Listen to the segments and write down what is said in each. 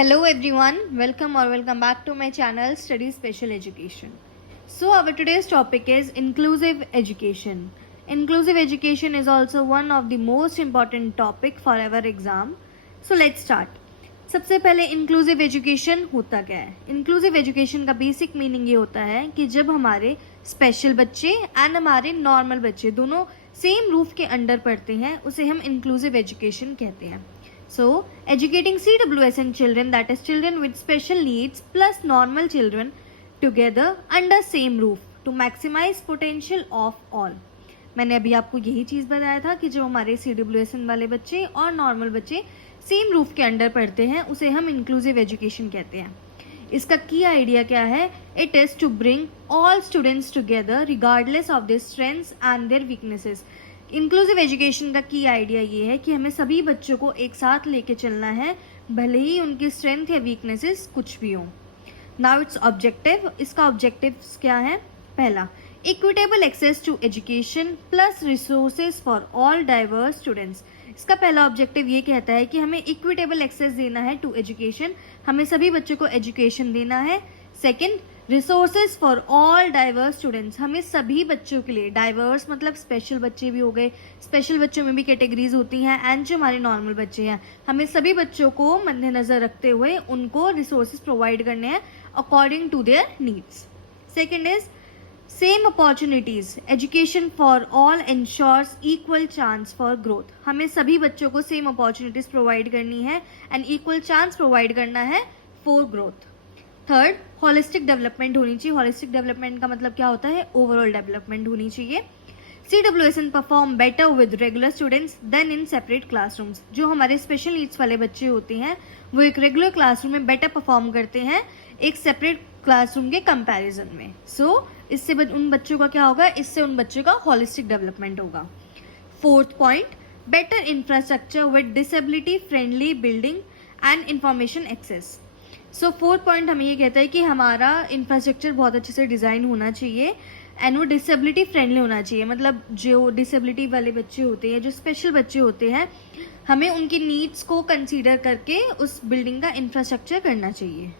Hello everyone, welcome back to my channel Study Special Education. So our today's topic is inclusive education. Inclusive education is also one of the most important topic for our exam. So let's start. सबसे पहले inclusive education होता क्या है? Inclusive education का basic meaning ये होता है कि जब हमारे स्पेशल बच्चे एंड हमारे नॉर्मल बच्चे दोनों सेम रूफ के अंडर पढ़ते हैं, उसे हम इंक्लूसिव एजुकेशन कहते हैं. So, educating CWSN children, that is children with special needs plus normal children together under same roof to maximize potential of all. मैंने अभी आपको यही चीज़ बताया था कि जो हमारे CWSN वाले बच्चे और नॉर्मल बच्चे सेम रूफ के अंडर पढ़ते हैं, उसे हम इंक्लूसिव एजुकेशन कहते हैं. इसका की आइडिया क्या है? It is to bring all students together regardless of their strengths and their weaknesses. Inclusive education का की आइडिया ये है कि हमें सभी बच्चों को एक साथ लेके चलना है, भले ही उनकी स्ट्रेंथ या वीकनेसेस कुछ भी हो. Now it's objective. इसका ऑब्जेक्टिव्स क्या है? पहला, equitable access to education plus resources for all diverse students. इसका पहला ऑब्जेक्टिव ये कहता है कि हमें इक्विटेबल एक्सेस देना है टू एजुकेशन, हमें सभी बच्चों को एजुकेशन देना है. Second, resources for all diverse students. हमें सभी बच्चों के लिए, डाइवर्स मतलब स्पेशल बच्चे भी हो गए, स्पेशल बच्चों में भी कैटेगरीज होती हैं, एंड जो हमारे नॉर्मल बच्चे हैं, हमें सभी बच्चों को मद्देनजर रखते हुए उनको रिसोर्सेज प्रोवाइड करने हैं according to their needs. Second is same opportunities. Education for all ensures equal chance for growth. हमें सभी बच्चों को सेम अपॉर्चुनिटीज प्रोवाइड करनी है एंड इक्वल चांस प्रोवाइड करना है for growth. Third, holistic development होनी चाहिए. होलिस्टिक डेवलपमेंट का मतलब क्या होता है? ओवरऑल डेवलपमेंट होनी चाहिए. CWSN perform better with regular students than in separate classrooms. जो हमारे स्पेशल नीड्स वाले बच्चे होते हैं वो एक रेगुलर क्लासरूम में बेटर परफॉर्म करते हैं एक सेपरेट क्लासरूम के कंपैरिजन में. सो इससे उन बच्चों का क्या होगा? इससे उन बच्चों का होलिस्टिक डेवलपमेंट होगा. Fourth point, better infrastructure with disability friendly building and information access. So fourth point हमें ये कहता है कि हमारा इंफ्रास्ट्रक्चर बहुत अच्छे से डिज़ाइन होना चाहिए एंड वो डिसेबिलिटी फ्रेंडली होना चाहिए. मतलब जो डिसेबिलिटी वाले बच्चे होते हैं, जो स्पेशल बच्चे होते हैं, हमें उनकी नीड्स को कंसीडर करके उस बिल्डिंग का इंफ्रास्ट्रक्चर करना चाहिए.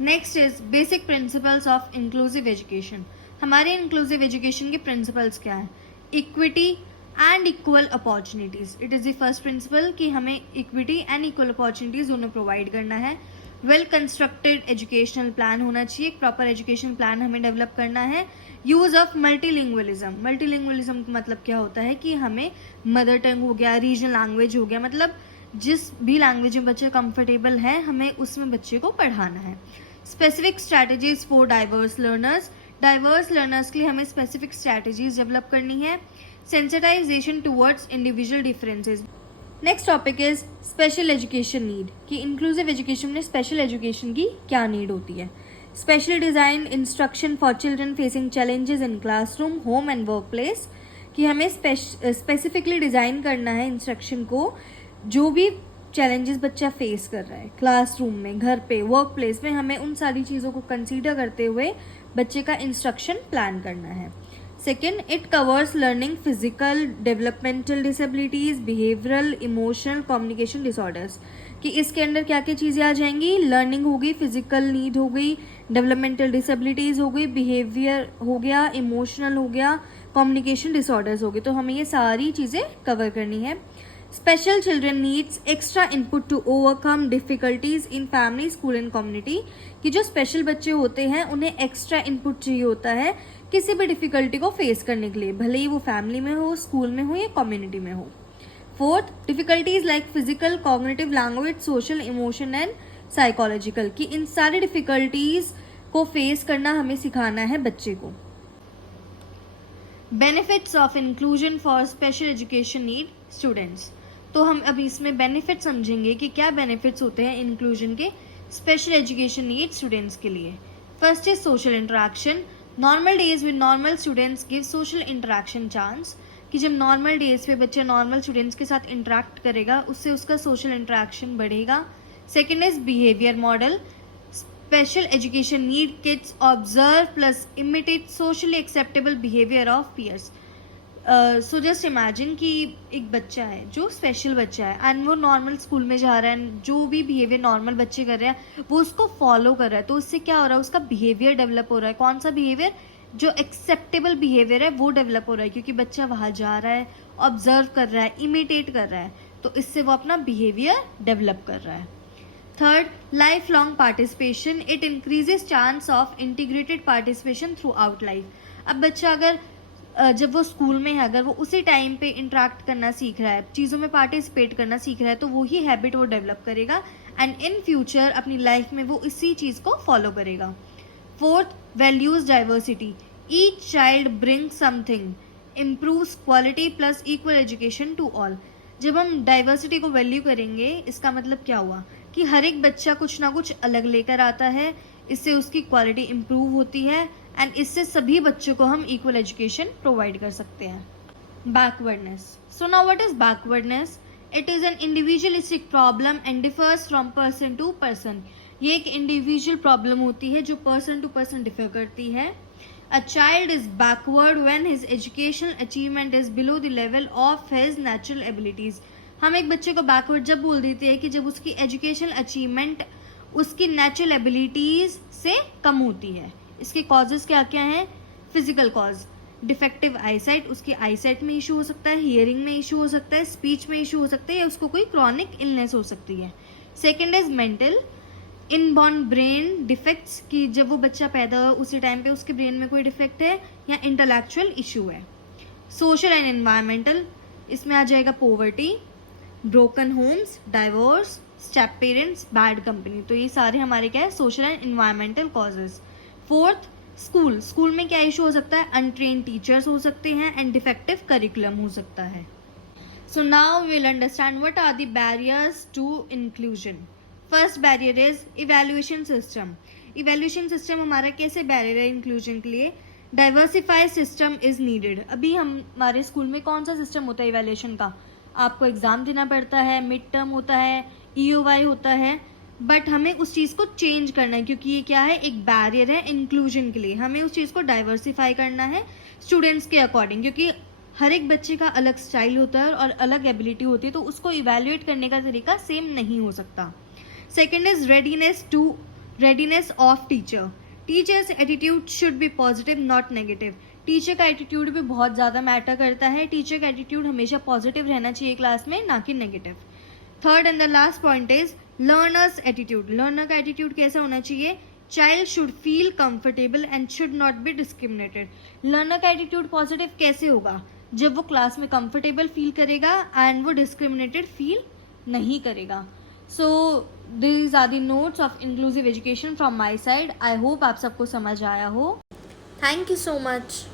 Next is basic principles of inclusive education. हमारे इंक्लूसिव एजुकेशन के प्रिंसिपल्स क्या हैं? Equity and equal opportunities. It is the first principle कि हमें इक्विटी एंड इक्वल अपॉर्चुनिटीज़ दोनों प्रोवाइड करना है. वेल कंस्ट्रक्टेड एजुकेशनल प्लान होना चाहिए. एक प्रॉपर एजुकेशन प्लान हमें डेवलप करना है. Use of multilingualism. मल्टीलिंगुअलिज्म का मतलब क्या होता है कि हमें मदर टंग हो गया, रीजनल लैंग्वेज हो गया, मतलब जिस भी लैंग्वेज में बच्चे कंफर्टेबल हैं, हमें उसमें बच्चे को पढ़ाना है. Specific strategies for diverse learners. Diverse learners के लिए हमें स्पेसिफिक स्ट्रैटेजीज डेवलप करनी है. Sensitization towards individual differences. Next topic is special education need. कि इंक्लूसिव एजुकेशन में स्पेशल एजुकेशन की क्या नीड होती है. Specially design instruction for children facing challenges in classroom, home and work place. कि हमें स्पेसिफिकली डिज़ाइन करना है इंस्ट्रक्शन को, जो भी चैलेंजेस बच्चा फेस कर रहा है क्लासरूम में, घर पे, वर्क प्लेस में, हमें उन सारी चीज़ों को कंसीडर करते हुए बच्चे का इंस्ट्रक्शन प्लान करना है. Second, it covers learning physical developmental disabilities, behavioural, emotional, communication disorders. कि इसके अंदर क्या क्या चीज़ें आ जाएंगी? लर्निंग हो गई, फिजिकल नीड हो गई, डेवलपमेंटल डिसेबिलिटीज़ हो गई, बिहेवियर हो गया, इमोशनल हो गया, कम्युनिकेशन डिसऑर्डर्स हो गए. तो हमें ये सारी चीज़ें कवर करनी है. Special children needs extra input to overcome difficulties in family, school and community. कि जो स्पेशल बच्चे होते हैं उन्हें एक्स्ट्रा इनपुट चाहिए होता है किसी भी डिफिकल्टी को फेस करने के लिए, भले ही वो फैमिली में हो, स्कूल में हो या कम्युनिटी में हो. Fourth, difficulties like physical, cognitive, language, social, emotion and psychological. कि इन सारी डिफिकल्टीज को फेस करना हमें सिखाना है बच्चे को. Benefits of inclusion for special education need students. तो हम अभी इसमें बेनिफिट समझेंगे कि क्या बेनिफिट्स होते हैं इंक्लूजन के स्पेशल एजुकेशन नीड स्टूडेंट्स के लिए. First is social interaction. Normal days with normal students give social interaction chance. कि जब नॉर्मल डेज पे बच्चा नॉर्मल स्टूडेंट्स के साथ इंटरेक्ट करेगा, उससे उसका सोशल इंटरेक्शन बढ़ेगा. Second is behaviour model. Special education need kids observe plus imitate socially acceptable behaviour of peers. So just imagine कि एक बच्चा है जो स्पेशल बच्चा है एंड वो नॉर्मल स्कूल में जा रहा है, जो भी बिहेवियर नॉर्मल बच्चे कर रहे हैं वो उसको फॉलो कर रहा है, तो उससे क्या हो रहा है, उसका बिहेवियर डेवलप हो रहा है। कौन सा बिहेवियर? जो एक्सेप्टेबल बिहेवियर है वो डेवलप हो रहा है, क्योंकि बच्चा वहाँ जा रहा है, ऑब्जर्व कर रहा है, इमिटेट कर रहा है, तो इससे वो अपना बिहेवियर डेवलप कर रहा है। Third, life long participation, it increases chance of integrated participation through out life. अब बच्चा अगर जब वो स्कूल में है, अगर वो उसी टाइम पे इंटरेक्ट करना सीख रहा है, चीज़ों में पार्टिसिपेट करना सीख रहा है, तो वही हैबिट वो डेवलप करेगा एंड इन फ्यूचर अपनी लाइफ में वो इसी चीज़ को फॉलो करेगा। Fourth, values diversity, each child bring something, improves quality plus equal education to all. जब हम डाइवर्सिटी को वैल्यू करेंगे, इसका मतलब क्या हुआ कि हर एक बच्चा कुछ ना कुछ अलग लेकर आता है, इससे उसकी क्वालिटी इम्प्रूव होती है एंड इससे सभी बच्चों को हम इक्वल एजुकेशन प्रोवाइड कर सकते हैं। Backwardness, so now what is backwardness? It is an individualistic problem and differs from person to person. ये एक इंडिविजुअल प्रॉब्लम होती है जो पर्सन टू पर्सन डिफर करती है। A child is backward when his educational achievement is below the level of his natural abilities. हम एक बच्चे को बैकवर्ड जब बोल देते हैं कि जब उसकी एजुकेशनल अचीवमेंट उसकी नेचुरल एबिलिटीज से कम होती है। इसके कॉजेज क्या क्या हैं? फिजिकल कॉज, डिफेक्टिव आईसाइट, उसकी आईसाइट में इशू हो सकता है, हियरिंग में इशू हो सकता है, स्पीच में इशू हो सकता है, या उसको कोई क्रॉनिक इलनेस हो सकती है। Second is mental, inborn brain defects, कि जब वो बच्चा पैदा हुआ उसी टाइम पे उसके ब्रेन में कोई डिफेक्ट है या इंटेलेक्चुअल इशू है। सोशल एंड एनवायरमेंटल, इसमें आ जाएगा poverty, broken homes, divorce, step parents, bad company. तो ये सारे हमारे क्या है? Social and environmental causes. Fourth, school, school में क्या इशू हो सकता है? अनट्रेन्ड टीचर्स हो सकते हैं एंड डिफेक्टिव करिकुलम हो सकता है। So now we will understand what are the barriers to inclusion. First barrier is evaluation system. Evaluation system हमारा कैसे बैरियर है इंक्लूजन के लिए? Diversified system is needed. अभी हमारे स्कूल में कौन सा सिस्टम होता है इवैल्यूएशन का? आपको एग्जाम देना पड़ता है, मिड टर्म होता है, EOY होता है, बट हमें उस चीज़ को चेंज करना है, क्योंकि ये क्या है? एक बैरियर है इंक्लूजन के लिए। हमें उस चीज़ को डाइवर्सिफाई करना है स्टूडेंट्स के अकॉर्डिंग, क्योंकि हर एक बच्चे का अलग स्टाइल होता है और अलग एबिलिटी होती है, तो उसको इवैल्यूएट करने का तरीका सेम नहीं हो सकता। Second is readiness of teacher. Teachers attitude should be positive not negative. Teacher का एटीट्यूड भी बहुत ज़्यादा मैटर करता है। टीचर का एटीट्यूड हमेशा पॉजिटिव रहना चाहिए क्लास में, ना कि negative. Third and the last point is learner's attitude. Learner का एटीट्यूड कैसा होना चाहिए? Child should feel comfortable and should not be discriminated. Learner का एटीट्यूड पॉजिटिव कैसे होगा? जब वो क्लास में कंफर्टेबल फील करेगा एंड वो डिस्क्रिमिनेटेड फील नहीं करेगा। So these are the notes of inclusive education from my side. I hope आप सबको समझ आया हो। Thank you so much.